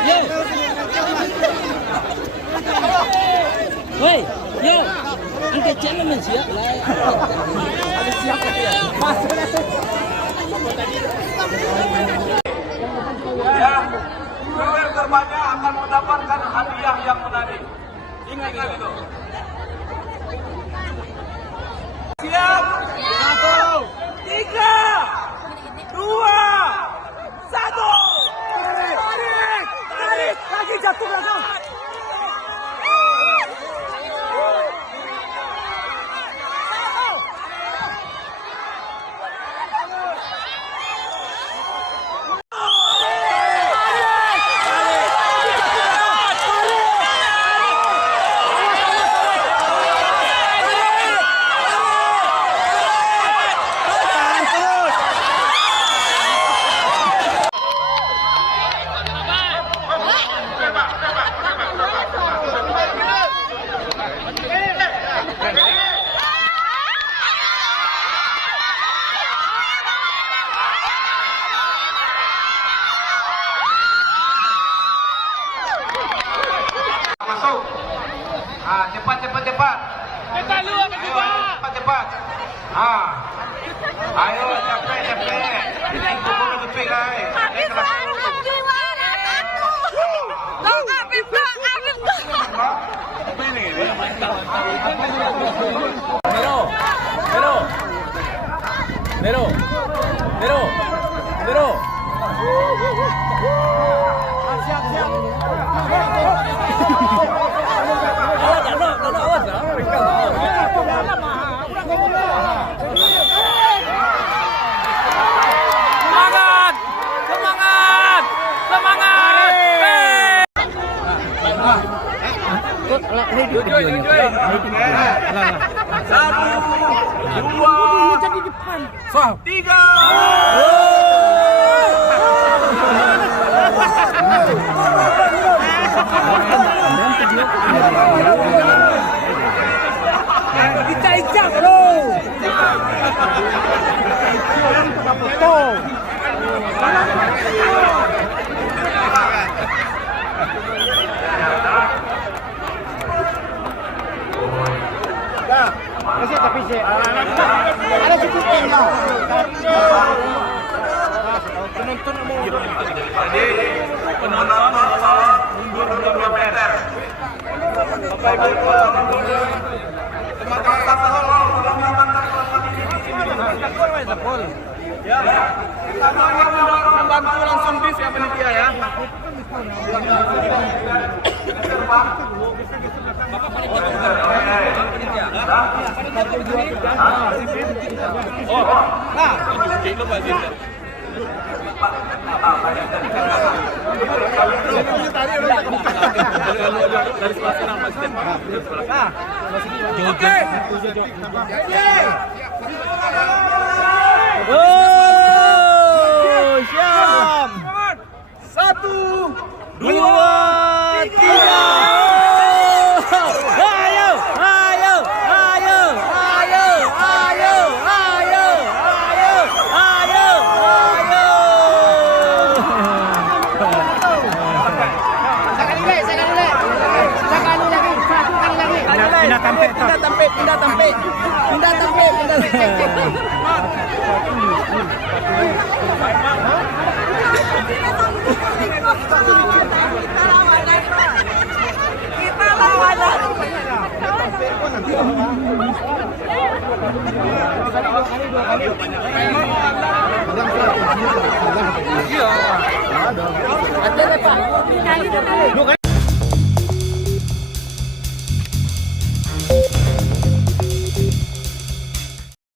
Yo. Woi, yo. Angkat channel men siap lah. Ada siap ya. Masuk dah. Ya, juara terbanyak akan mendapatkan hadiah yang menarik. Ingat itu. Siap? 1, 3, 2, 1. Tarik, lagi jatuh belakang. Masuk. Cepat. Cepat lu apa coba? Cepat. Ayo capek. Ini kubur lebih lah. Habis Nero. Siap. Semangat. 1, 2, 3. Icak bro. Tapi ada cukup penonton mundur 2 meter. Bapak Ibu teman-teman ya, pertama yang membantu langsung bis ya panitia ya. Bapak panitia. Oh, nah, itu Pak Jin. Dari sebelah sana Pak Jin. Oke. Oh, siap. 1, 2, 3. Pindah tampil. Kita lawan. Ada Pak.